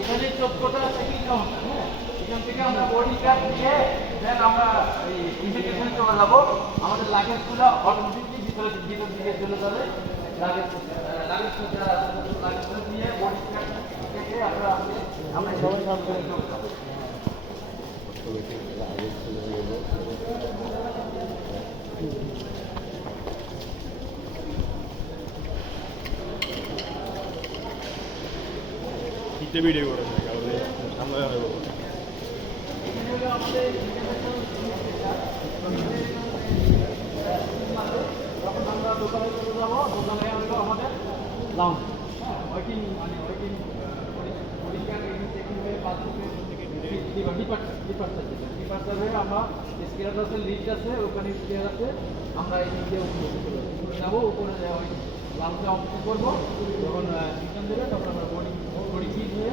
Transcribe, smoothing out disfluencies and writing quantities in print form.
এখানে 14টা checking counter, হ্যাঁ, এখান থেকে আমরা বোর্ডিং কার্ড নিয়ে দেন আমরা এই ইমিগ্রেশনে চলে যাবো। আমাদের লাগেজগুলো অটোমেটিকলি ভিতর দিকে চলে যাবে। লাগেজ নিয়ে বোর্ডিং কার্ড থেকে আমরা সবাই কাজ করে চলে যাবো। ভিডিও করে সামনে যখন আমরা দোকানে চলে যাবো, দোকানে হলো আমাদের লাউঞ্জ, হ্যাঁ, ওয়েটিং মানে ওয়েটিং পরীক্ষা চেকিং হয়ে পাসপোর্টের ডিপার্চার হয়ে আমরা স্কেয়ার আছে, লিফট আছে, ওখানে স্কেয়ার আছে, আমরা এই দিক দিয়ে উপরে যাবো। উপরে ওই লাউঞ্জে অফিস করবো, যখন রিটার্ন দেবে তখন আমরা বোর্ডিং হয়ে